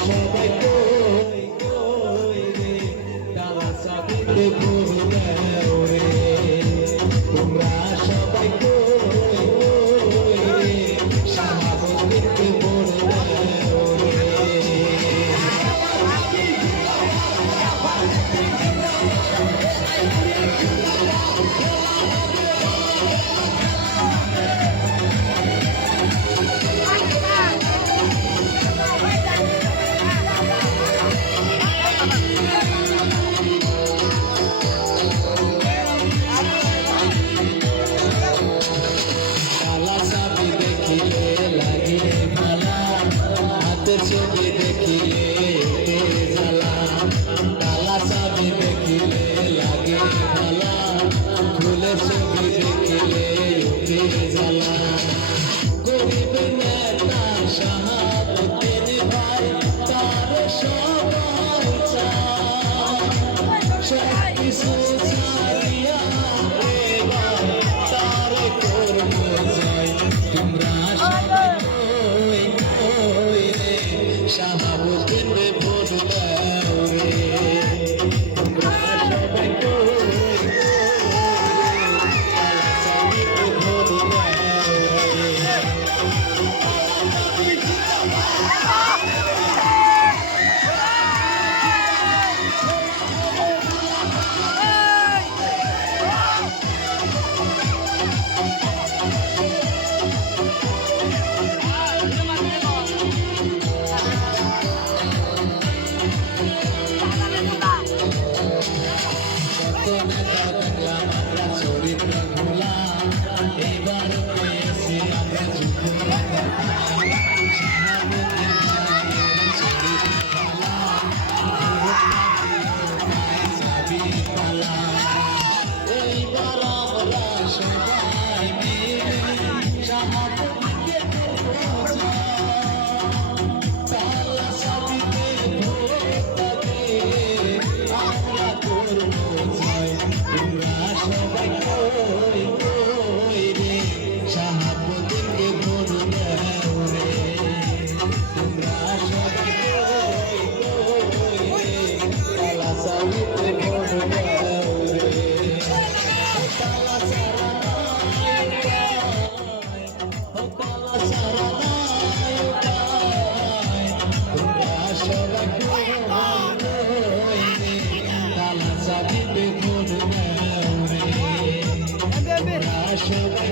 সবাই কই কই রে তালা চাবিতে ভোর দাও রে তোমরা সবাই কই কই রে শাহাবুদ্দিনকে ভোর দাও রে ছবি দেখিলে জ্বালা কালা চাবি দেখিলে লাগে ভালা ফুলের ছবি দেখিলে জ্বালা গরিব নেতা শাহাবুদ্দিন ভাই তার সবাই চায় কিছু ছাড়িয়া তার কর্ম জয় তোমরা শাহাবুদ্দিন ভোট দাও রে তোমরা সবাই কই তালা চাবিতে ভোট দাও রে চরিত্র ভোলা এবার পেয়েছি আমরা যুদ্ধ এইবার আমরা সবাই মিলে শাহাবুদ্দিনকে তালা চাবিতে ভোটাকে আমরা করব জয় তোমরা সবাই কই কই রে শাহাবুদ্দিনকে ভোট দাও রে তোমরা সবাই কই কই রে তালা চাবিতে ভোট দাও রে তালা ছাড়া নাই তালা ছাড়া নাই তোমরা সবাই কই কই রে তালা চাবিতে ভোট দাও রে তোমরা সবাই